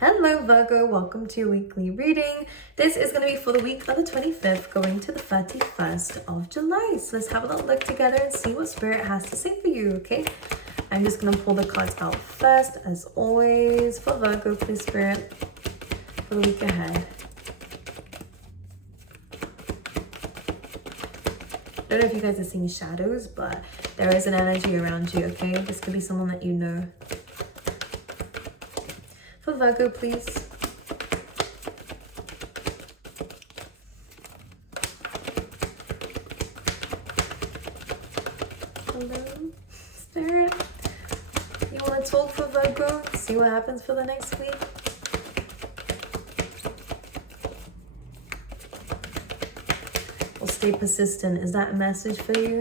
Hello Virgo, welcome to your weekly reading. This is going to be for the week of the 25th going to the 31st of July. So let's have a little look together and see what Spirit has to say for you, okay? I'm just going to pull the cards out first, as always, for Virgo, please, Spirit, for the week ahead. I don't know if you guys are seeing shadows, but there is an energy around you, okay? This could be someone that you know. For Virgo, please. Hello, Spirit. You want to talk for Virgo? See what happens for the next week? Well, stay persistent. Is that a message for you?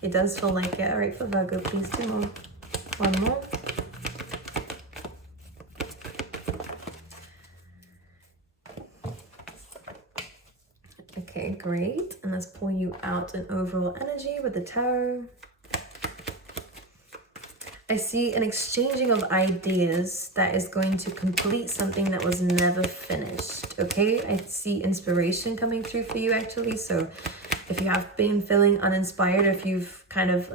It does feel like it. All right, for Virgo, please do more. One more. Okay, great. And let's pull you out an overall energy with the tarot. I see an exchanging of ideas that is going to complete something that was never finished, okay? I see inspiration coming through for you, actually. So if you have been feeling uninspired, if you've kind of,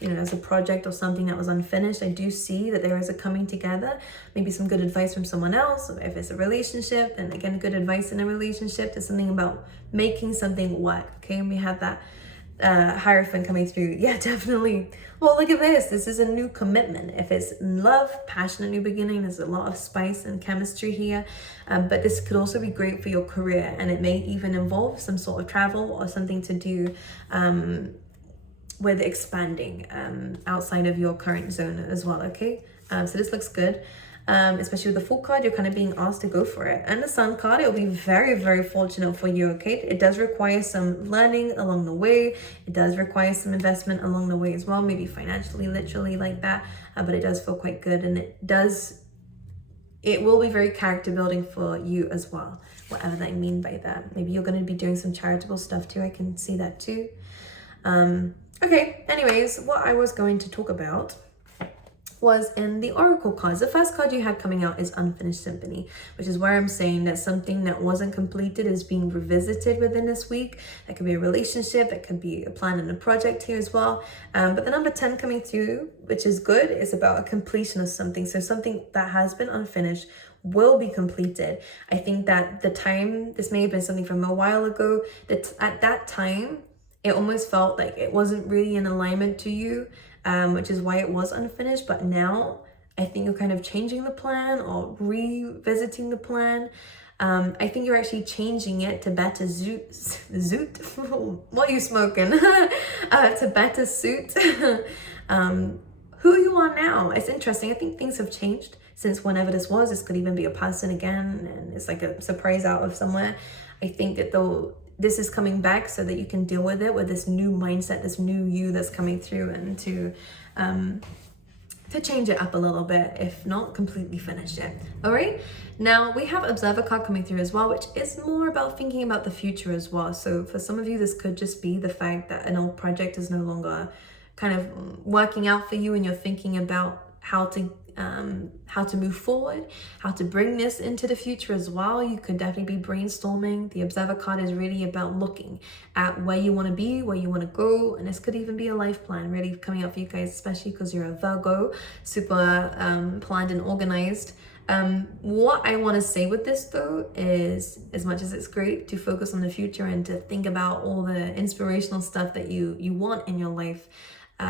there's a project or something that was unfinished, I do see that there is a coming together. Maybe some good advice from someone else. If it's a relationship, then again, good advice in a relationship. There's something about making something work, okay? And we have that Hierophant coming through. Yeah, definitely. Well, look at this. This is a new commitment. If it's love, passionate new beginning, there's a lot of spice and chemistry here. But this could also be great for your career, and it may even involve some sort of travel or something to do with expanding outside of your current zone as well, okay? So this looks good. Especially with the Fool card, you're kind of being asked to go for it. And the Sun card, it'll be very, very fortunate for you, okay? It does require some learning along the way. It does require some investment along the way as well, maybe financially, literally like that. But it does feel quite good, and it will be very character building for you as well, whatever I mean by that. Maybe you're going to be doing some charitable stuff too. I can see that too. Okay, anyways, what I was going to talk about was in the Oracle cards. The first card you had coming out is Unfinished Symphony, which is where I'm saying that something that wasn't completed is being revisited within this week. That could be a relationship, that could be a plan and a project here as well. But the number 10 coming through, which is good, is about a completion of something. So something that has been unfinished will be completed. I think that the time, this may have been something from a while ago, that at that time, it almost felt like it wasn't really in alignment to you, which is why it was unfinished. But now I think you're kind of changing the plan or revisiting the plan. I think you're actually changing it to better zoot. What are you smoking? To better suit who you are now. It's interesting. I think things have changed since whenever this was. This could even be a person again, and it's like a surprise out of somewhere. I think that this is coming back so that you can deal with it with this new mindset, this new you that's coming through, and to change it up a little bit, if not completely finish it. All right, now we have Observer card coming through as well, which is more about thinking about the future as well. So for some of you, this could just be the fact that an old project is no longer kind of working out for you, and you're thinking about how to move forward, how to bring this into the future as well. You could definitely be brainstorming. The Observer card is really about looking at where you want to be, where you want to go, and this could even be a life plan really coming up for you guys, especially because you're a Virgo, super planned and organized. What I want to say with this though is, as much as it's great to focus on the future and to think about all the inspirational stuff that you want in your life,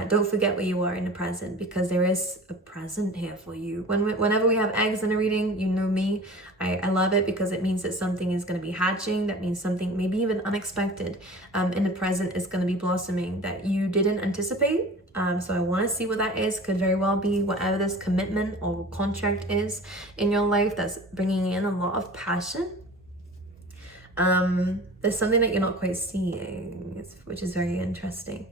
don't forget where you are in the present, because there is a present here for you. Whenever we have eggs in a reading, you know me, I love it because it means that something is going to be hatching. That means something maybe even unexpected in the present is going to be blossoming that you didn't anticipate. So I want to see what that is. Could very well be whatever this commitment or contract is in your life that's bringing in a lot of passion. There's something that you're not quite seeing, which is very interesting.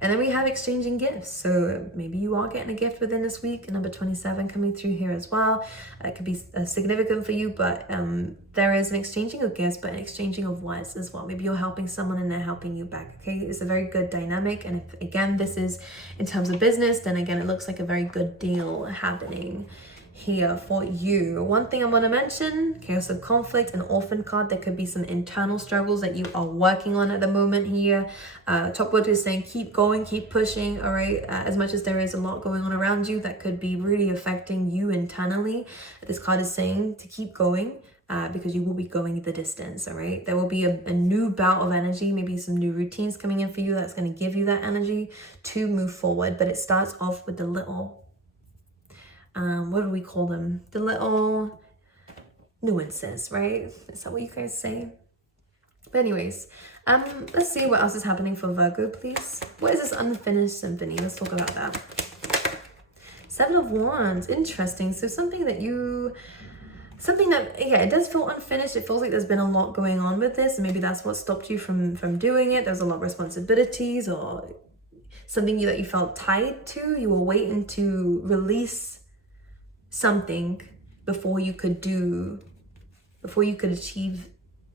And then we have exchanging gifts. So maybe you are getting a gift within this week. Number 27 coming through here as well. It could be significant for you, but there is an exchanging of gifts, but an exchanging of words as well. Maybe you're helping someone and they're helping you back. Okay, it's a very good dynamic. And if, again, this is in terms of business, then again, it looks like a very good deal happening here for you. One thing I want to mention, chaos of conflict, an orphan card. There could be some internal struggles that you are working on at the moment here. Top word is saying keep going, keep pushing. All right, as much as there is a lot going on around you that could be really affecting you internally, this card is saying to keep going. Because you will be going the distance, all right? There will be a new bout of energy, maybe some new routines coming in for you that's going to give you that energy to move forward. But it starts off with the little, what do we call them? The little nuances, right? Is that what you guys say? But anyways, let's see what else is happening for Virgo, please. What is this unfinished symphony? Let's talk about that. Seven of Wands, interesting. So something that, yeah, it does feel unfinished. It feels like there's been a lot going on with this, and maybe that's what stopped you from doing it. There's a lot of responsibilities or something that you felt tied to. You were waiting to release something before you could achieve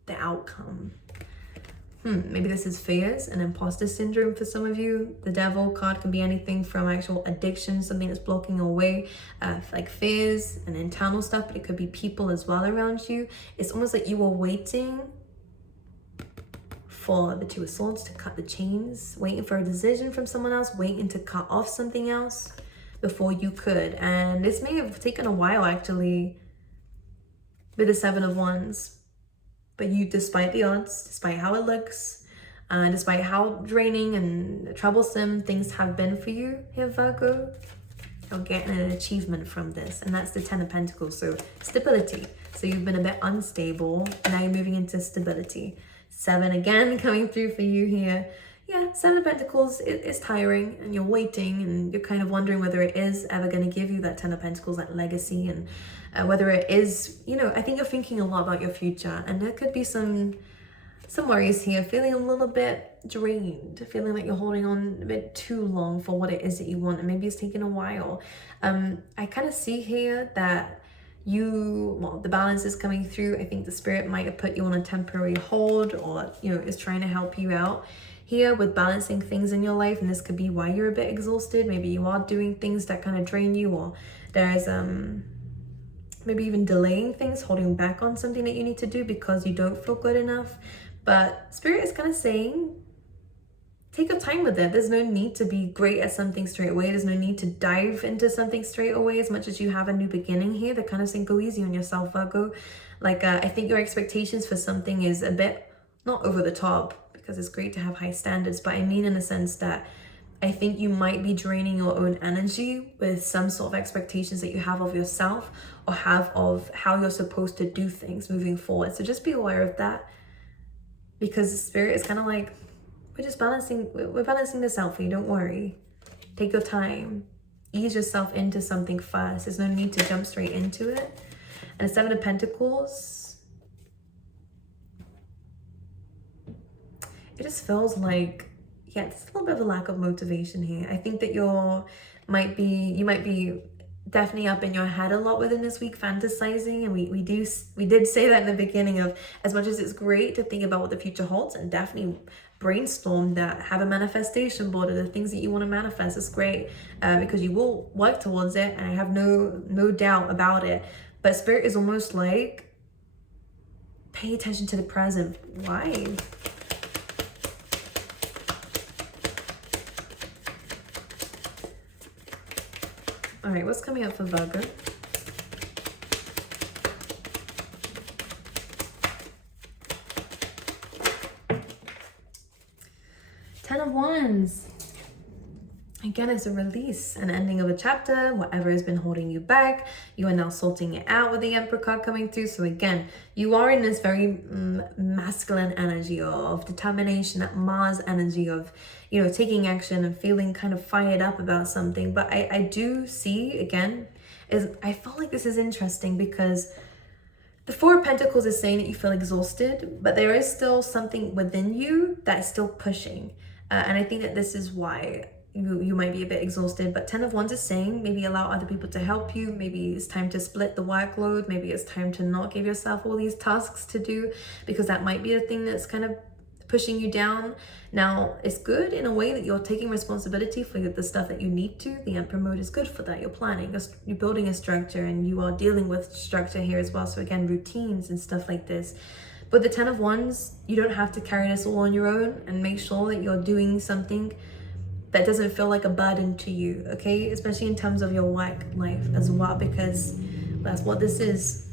the outcome. Maybe this is fears and imposter syndrome for some of you. The devil card can be anything from actual addiction, something that's blocking away, like fears and internal stuff, but it could be people as well around you. It's almost like you were waiting for the Two of Swords to cut the chains, waiting for a decision from someone else, waiting to cut off something else before you could. And this may have taken a while actually with the Seven of Wands. But you, despite the odds, despite how it looks, despite how draining and troublesome things have been for you here, Virgo, you're getting an achievement from this. And that's the Ten of Pentacles, so stability. So you've been a bit unstable, now you're moving into stability. Seven again coming through for you here. Yeah, Seven of Pentacles is tiring, and you're waiting, and you're kind of wondering whether it is ever going to give you that Ten of Pentacles, that legacy, and whether it is, I think you're thinking a lot about your future, and there could be some worries here, feeling a little bit drained, feeling like you're holding on a bit too long for what it is that you want, and maybe it's taking a while. I kind of see here that the balance is coming through. I think the spirit might have put you on a temporary hold, or is trying to help you out here with balancing things in your life, and this could be why you're a bit exhausted. Maybe you are doing things that kind of drain you, or there's maybe even delaying things, holding back on something that you need to do because you don't feel good enough. But spirit is kind of saying, take your time with it. There's no need to be great at something straight away. There's no need to dive into something straight away as much as you have a new beginning here. They're kind of saying, go easy on yourself, Virgo. Like, I think your expectations for something is a bit, not over the top, because it's great to have high standards, but I mean in the sense that I think you might be draining your own energy with some sort of expectations that you have of yourself, or have of how you're supposed to do things moving forward. So just be aware of that, because the spirit is kind of like, we're balancing this out for you. Don't worry. Take your time. Ease yourself into something first. There's no need to jump straight into it. And the Seven of Pentacles, it just feels like, yeah, there's a little bit of a lack of motivation here. I think that you might be definitely up in your head a lot within this week, fantasizing, and we did say that in the beginning of, as much as it's great to think about what the future holds and definitely brainstorm that, have a manifestation board of the things that you want to manifest. It's great because you will work towards it, and I have no doubt about it. But spirit is almost like, pay attention to the present. Why? All right, what's coming up for Virgo? Ten of Wands. Again, it's a release, an ending of a chapter. Whatever has been holding you back, you are now sorting it out with the Emperor card coming through. So again, you are in this very masculine energy of determination, that Mars energy of, taking action and feeling kind of fired up about something. But I do see, again, I felt like this is interesting because the Four of Pentacles is saying that you feel exhausted, but there is still something within you that is still pushing. And I think that this is why you might be a bit exhausted. But 10 of Wands is saying maybe allow other people to help you. Maybe it's time to split the workload. Maybe it's time to not give yourself all these tasks to do, because that might be a thing that's kind of pushing you down. Now, it's good in a way that you're taking responsibility for the stuff that you need to. The Emperor mode is good for that. You're planning, you're building a structure, and you are dealing with structure here as well. So again, routines and stuff like this. But the 10 of Wands, you don't have to carry this all on your own, and make sure that you're doing something that doesn't feel like a burden to you, okay? Especially in terms of your work life as well, because that's what this is.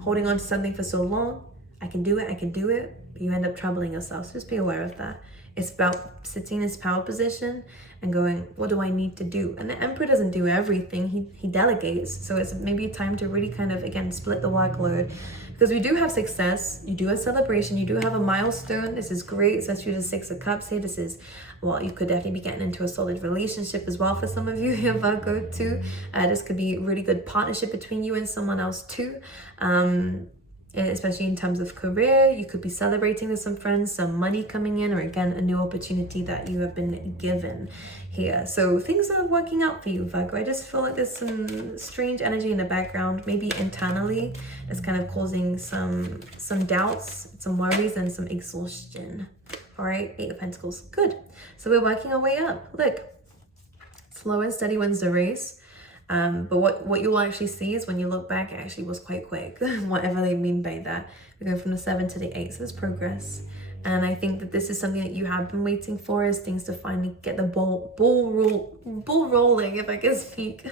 Holding on to something for so long, I can do it, but you end up troubling yourself. So just be aware of that. It's about sitting in his power position and going, what do I need to do? And the Emperor doesn't do everything, he delegates. So it's maybe time to really kind of, again, split the workload. Because we do have success, you do have celebration, you do have a milestone. This is great, especially the 6 of Cups here. This is, well, you could definitely be getting into a solid relationship as well for some of you here, Virgo, too. This could be a really good partnership between you and someone else, too. And especially in terms of career, you could be celebrating with some friends, some money coming in, or again, a new opportunity that you have been given here. So things are working out for you, Virgo. I just feel like there's some strange energy in the background, maybe internally, that's kind of causing some doubts, some worries, and some exhaustion. All right, 8 of Pentacles, good. So we're working our way up. Look, slow and steady wins the race. But what you'll actually see is when you look back, it actually was quite quick, whatever they mean by that. We're going from the 7 to the 8, so there's progress. And I think that this is something that you have been waiting for, is things to finally get the ball rolling, if I can speak.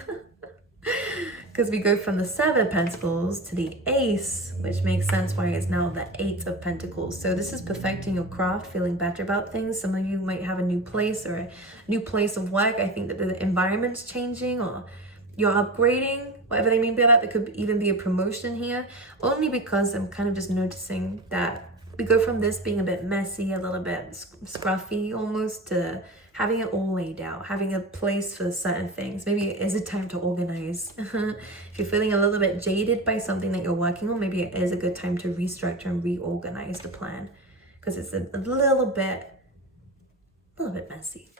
Because we go from the 7 of Pentacles to the Ace, which makes sense why it's now the 8 of Pentacles. So this is perfecting your craft, feeling better about things. Some of you might have a new place or a new place of work. I think that the environment's changing, or you're upgrading, whatever they mean by that. There could even be a promotion here, only because I'm kind of just noticing that we go from this being a bit messy, a little bit scruffy almost, to having it all laid out, having a place for certain things. Maybe it is a time to organize. If you're feeling a little bit jaded by something that you're working on, maybe it is a good time to restructure and reorganize the plan, because it's a little bit messy,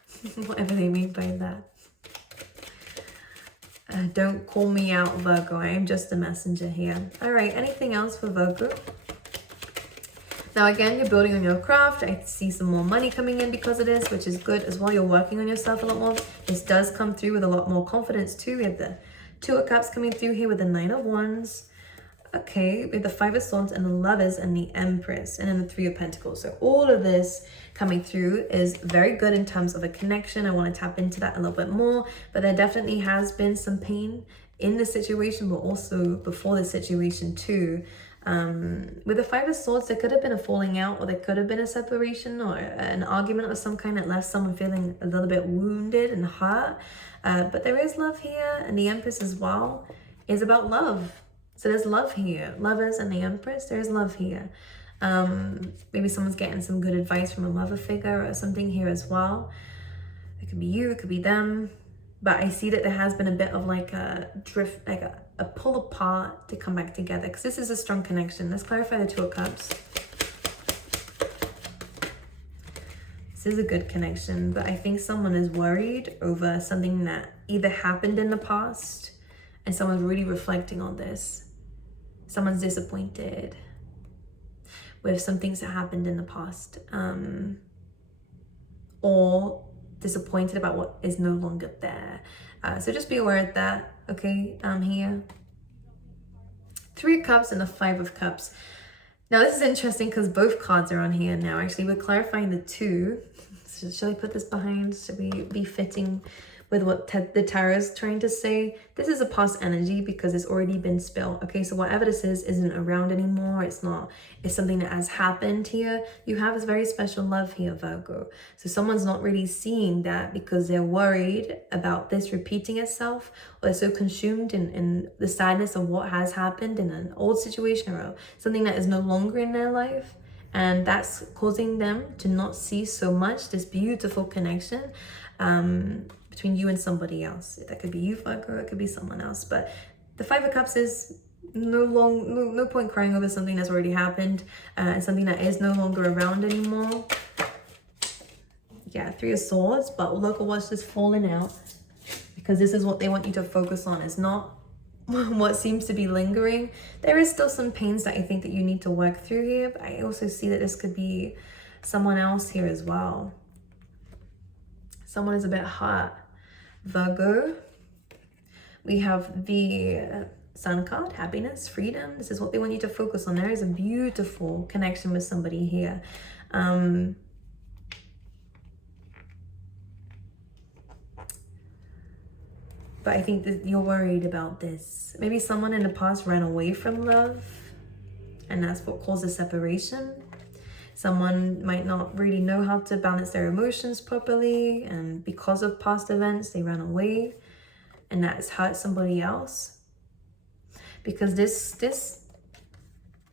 whatever they mean by that. Don't call me out, Virgo. I am just a messenger here. All right, anything else for Virgo? Now, again, you're building on your craft. I see some more money coming in because of this, which is good as well. You're working on yourself a lot more. This does come through with a lot more confidence too. We have the 2 of Cups coming through here with the 9 of Wands. Okay, with the 5 of Swords and the Lovers and the Empress, and then the 3 of Pentacles. So all of this coming through is very good in terms of a connection. I want to tap into that a little bit more, but there definitely has been some pain in the situation, but also before the situation too. With the 5 of Swords, there could have been a falling out, or there could have been a separation or an argument of some kind that left someone feeling a little bit wounded and hurt. But there is love here, and the Empress as well is about love. So there's love here. Lovers and the Empress, there's love here. Maybe someone's getting some good advice from a mother figure or something here as well. It could be you, it could be them. But I see that there has been a bit of like a drift, like a pull apart to come back together, because this is a strong connection. Let's clarify the 2 of Cups. This is a good connection, but I think someone is worried over something that either happened in the past, and someone's really reflecting on this. Someone's disappointed with some things that happened in the past, or disappointed about what is no longer there. So just be aware of that, okay? Here. 3 of Cups and the 5 of Cups. Now this is interesting because both cards are on here now. Actually, we're clarifying the 2. So should I put this behind? Should we be fitting with what the tarot is trying to say? This is a past energy because it's already been spilled. Okay, so whatever this is isn't around anymore. It's something that has happened here. You have this very special love here, Virgo. So someone's not really seeing that because they're worried about this repeating itself, or they're so consumed in the sadness of what has happened in an old situation or something that is no longer in their life. And that's causing them to not see so much this beautiful connection between you and somebody else. That could be you, Virgo, it could be someone else. But the 5 of Cups is no point crying over something that's already happened, and something that is no longer around anymore. yeah, Three of Swords, but look at what's just falling out, because this is what they want you to focus on. It's not what seems to be lingering. There is still some pains that I think that you need to work through here, but I also see that this could be someone else here as well. Someone is a bit hot. Virgo, we have the Sun card, happiness, freedom. This is what they want you to focus on. There is a beautiful connection with somebody here. But I think that you're worried about this. Maybe someone in the past ran away from love, and that's what causes separation. Someone might not really know how to balance their emotions properly, and because of past events, they ran away, and that has hurt somebody else. Because this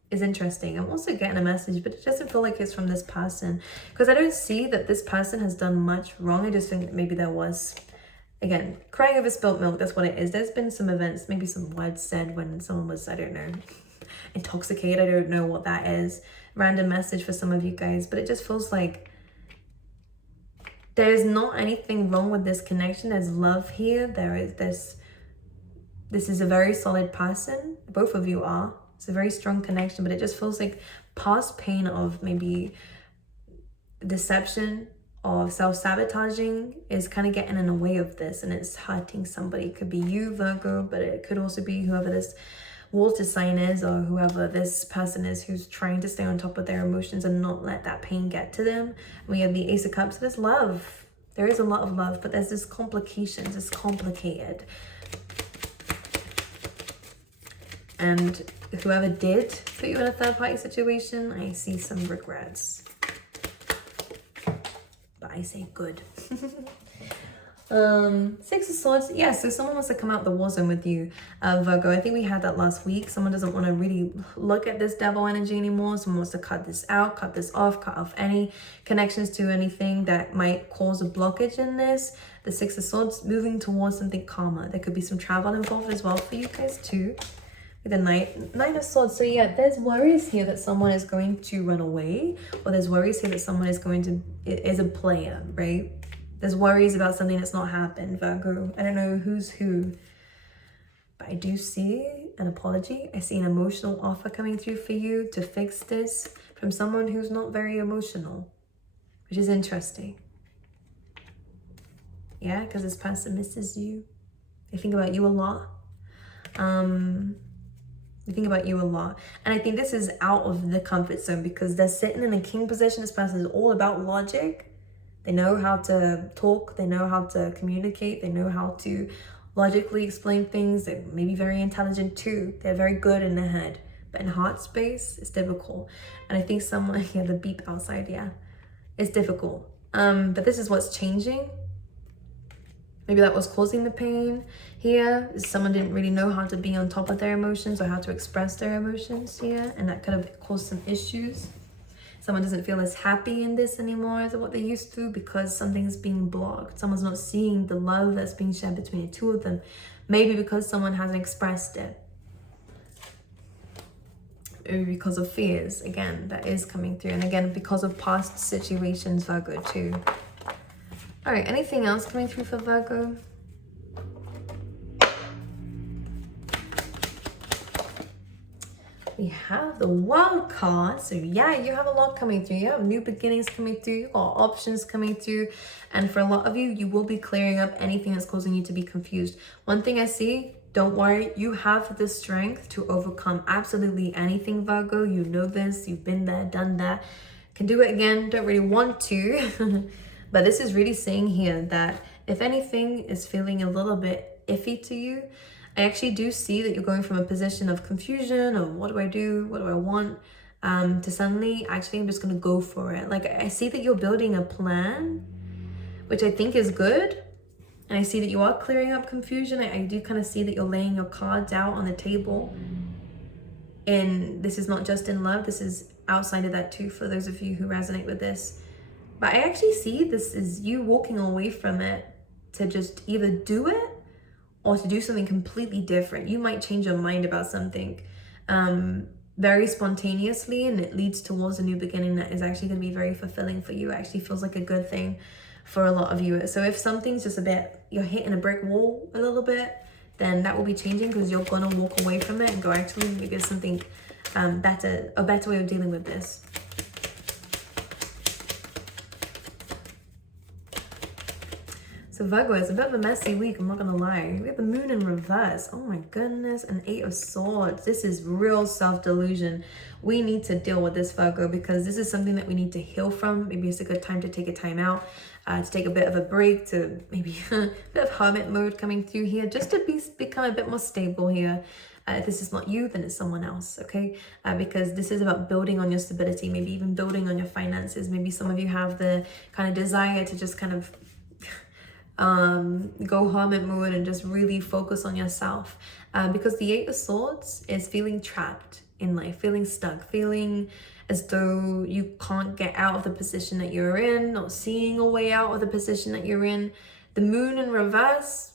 is interesting. I'm also getting a message, but it doesn't feel like it's from this person, because I don't see that this person has done much wrong. I just think that maybe there was, again, crying over spilt milk, that's what it is. There's been some events, maybe some words said when someone was, I don't know, intoxicated. I don't know what that is. Random message for some of you guys, but it just feels like there is not anything wrong with this connection. There's love here. This is a very solid person. Both of you are. It's a very strong connection, but it just feels like past pain of maybe deception, of self-sabotaging is kind of getting in the way of this, and it's hurting somebody. It could be you, Virgo, but it could also be whoever this water sign is, or whoever this person is who's trying to stay on top of their emotions and not let that pain get to them. We have the Ace of Cups. There's love. There is a lot of love, but there's this complications. It's complicated. And whoever did put you in a third-party situation, I see some regrets. But I say good. Six of Swords. Yeah, so someone wants to come out the war zone with you, Virgo. I think we had that last week. Someone doesn't want to really look at this devil energy anymore. Someone wants to cut this out, cut this off, cut off any connections to anything that might cause a blockage in this. The Six of Swords, moving towards something calmer. There could be some travel involved as well for you guys too. With the Nine of Swords. So yeah, there's worries here that someone is going to run away, or there's worries here that someone is going to, is a player, right? There's worries about something that's not happened, Virgo. I don't know who's who, but I do see an apology. I see an emotional offer coming through for you to fix this from someone who's not very emotional, which is interesting. Yeah, because this person misses you. They think about you a lot. They think about you a lot. And I think this is out of the comfort zone, because they're sitting in a king position. This person is all about logic. They know how to talk. They know how to communicate. They know how to logically explain things. They may be very intelligent too. They're very good in the head. But in heart space, it's difficult. And I think someone, yeah, the beep outside, yeah, it's difficult. But this is what's changing. Maybe that was causing the pain here. Someone didn't really know how to be on top of their emotions or how to express their emotions here. And that could have caused some issues. Someone doesn't feel as happy in this anymore as what they used to, because something's being blocked. Someone's not seeing the love that's being shared between the two of them. Maybe because someone hasn't expressed it. Maybe because of fears. Again, that is coming through. And again, because of past situations, Virgo, too. All right, anything else coming through for Virgo? We have the Wild card. So yeah, you have a lot coming through. You have new beginnings coming through. You got options coming through. And for a lot of you, you will be clearing up anything that's causing you to be confused. One thing I see, don't worry, you have the strength to overcome absolutely anything, Virgo. You know this, you've been there, done that. Can do it again, don't really want to. But this is really saying here that if anything is feeling a little bit iffy to you, I actually do see that you're going from a position of confusion, of what do I do, what do I want, to suddenly, actually, I'm just going to go for it. Like, I see that you're building a plan, which I think is good. And I see that you are clearing up confusion. I do kind of see that you're laying your cards out on the table. And this is not just in love. This is outside of that too, for those of you who resonate with this. But I actually see this is you walking away from it to just either do it or to do something completely different. You might change your mind about something very spontaneously, and it leads towards a new beginning that is actually going to be very fulfilling for you. It actually feels like a good thing. for a lot of you. So if something's just a bit, you're hitting a brick wall a little bit, then that will be changing, because you're gonna walk away from it and go, actually, maybe there's something better, a better way of dealing with this. So Virgo, it's a bit of a messy week, I'm not gonna lie. We have the moon in reverse. Oh my goodness, an 8 of swords. This is real self-delusion. We need to deal with this, Virgo, because this is something that we need to heal from. Maybe it's a good time to take a time out, to take a bit of a break, to maybe a bit of hermit mode coming through here, just to become a bit more stable here. If this is not you, then it's someone else, okay? Because this is about building on your stability, maybe even building on your finances. Maybe some of you have the kind of desire to just kind of go hermit mode and just really focus on yourself, because the 8 of swords is feeling trapped in life, feeling stuck, feeling as though you can't get out of the position that you're in, not seeing a way out of the position that you're in. The moon in reverse,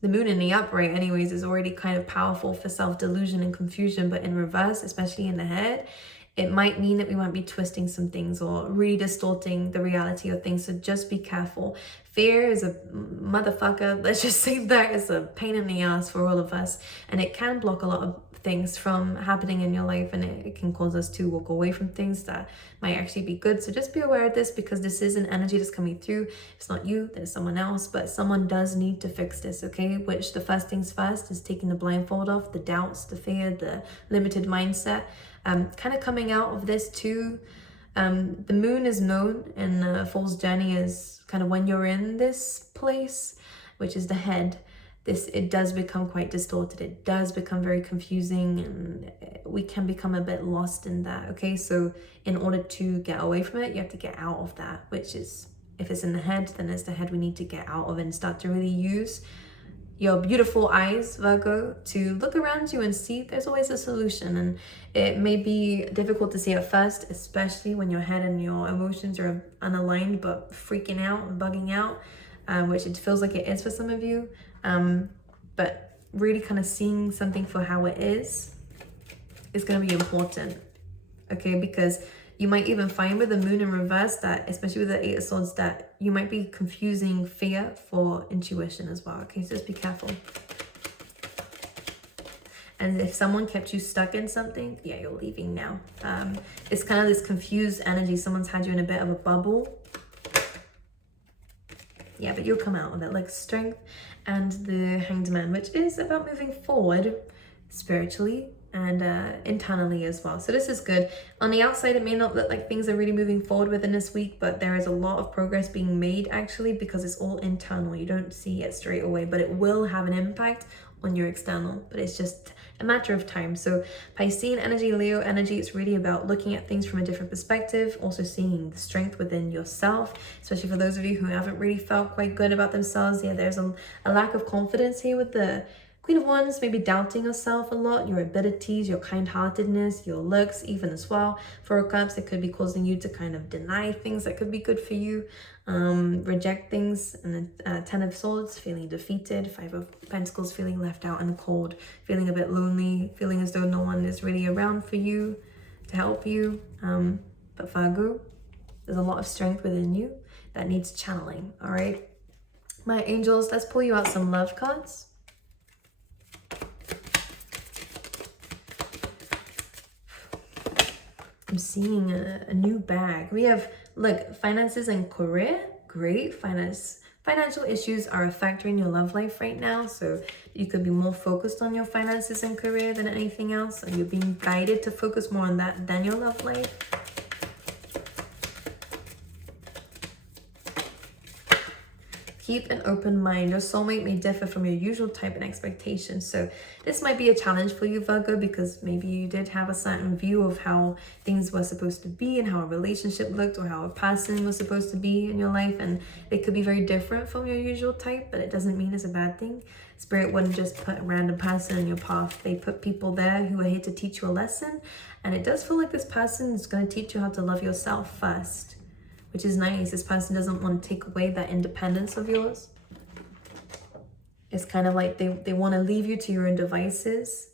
the moon in the upright anyways, is already kind of powerful for self-delusion and confusion, but in reverse, especially in the head, it might mean that we might be twisting some things or really distorting the reality of things. So just be careful. Fear is a motherfucker. Let's just say that it's a pain in the ass for all of us. And it can block a lot of things from happening in your life. And it can cause us to walk away from things that might actually be good. So just be aware of this, because this is an energy that's coming through. If it's not you, then it's someone else. But someone does need to fix this, okay? Which the first things first is taking the blindfold off, the doubts, the fear, the limited mindset. Kind of coming out of this too. The moon is known in Fool's Journey as kind of when you're in this place, which is the head, it does become quite distorted. It does become very confusing, and we can become a bit lost in that, okay? So in order to get away from it, you have to get out of that, which is, if it's in the head, then it's the head we need to get out of and start to really use your beautiful eyes, Virgo, to look around you and see there's always a solution. And it may be difficult to see at first, especially when your head and your emotions are unaligned, but freaking out and bugging out, which it feels like it is for some of you. But really kind of seeing something for how it is going to be important, okay? Because you might even find with the moon in reverse that, especially with the 8 of swords, that you might be confusing fear for intuition as well, okay? So just be careful. And if someone kept you stuck in something, yeah, you're leaving now. It's kind of this confused energy. Someone's had you in a bit of a bubble. Yeah, but you'll come out with it, like strength and the Hanged Man, which is about moving forward spiritually and internally as well. So this is good. On the outside, it may not look like things are really moving forward within this week, but there is a lot of progress being made actually, because it's all internal. You don't see it straight away, but it will have an impact on your external, but it's just a matter of time. So Piscean energy, Leo energy, it's really about looking at things from a different perspective, also seeing the strength within yourself, especially for those of you who haven't really felt quite good about themselves. Yeah, there's a lack of confidence here with the Queen of Wands, maybe doubting yourself a lot, your abilities, your kind-heartedness, your looks even as well. 4 of Cups, it could be causing you to kind of deny things that could be good for you, reject things. And then 10 of Swords, feeling defeated. 5 of Pentacles, feeling left out and cold, feeling a bit lonely, feeling as though no one is really around for you to help you. But Virgo, there's a lot of strength within you that needs channeling, all right? My angels, let's pull you out some love cards. I'm seeing a new bag. We have, look, finances and career, great. Financial issues are a factor in your love life right now, so you could be more focused on your finances and career than anything else, and you're being guided to focus more on that than your love life. Keep an open mind. Your soulmate may differ from your usual type and expectations. So this might be a challenge for you, Virgo, because maybe you did have a certain view of how things were supposed to be and how a relationship looked, or how a person was supposed to be in your life. And it could be very different from your usual type, but it doesn't mean it's a bad thing. Spirit wouldn't just put a random person in your path. They put people there who are here to teach you a lesson. And it does feel like this person is going to teach you how to love yourself first, which is nice. This person doesn't want to take away that independence of yours. It's kind of like they want to leave you to your own devices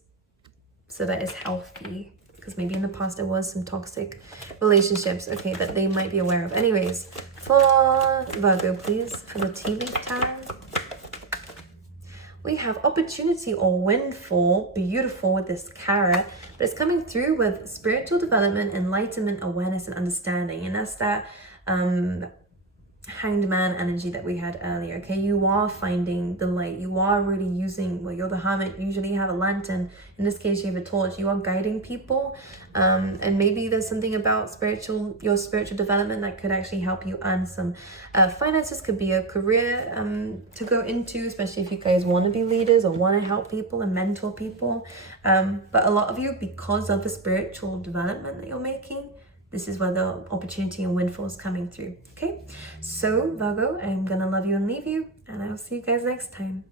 so that it's healthy. because maybe in the past there was some toxic relationships, okay, that they might be aware of. Anyways, for Virgo, please, for the tea leaf tarot. We have opportunity or windfall, beautiful with this carrot, but it's coming through with spiritual development, enlightenment, awareness, and understanding. And that's that hanged man energy that we had earlier. Okay, you are finding the light, you are really using, well, you're the hermit, usually you have a lantern, in this case you have a torch, you are guiding people, and maybe there's something about your spiritual development that could actually help you earn some finances. Could be a career to go into, especially if you guys want to be leaders or want to help people and mentor people, but a lot of you, because of the spiritual development that you're making, this is where the opportunity and windfall is coming through. Okay, so Virgo, I'm gonna love you and leave you, and I'll see you guys next time.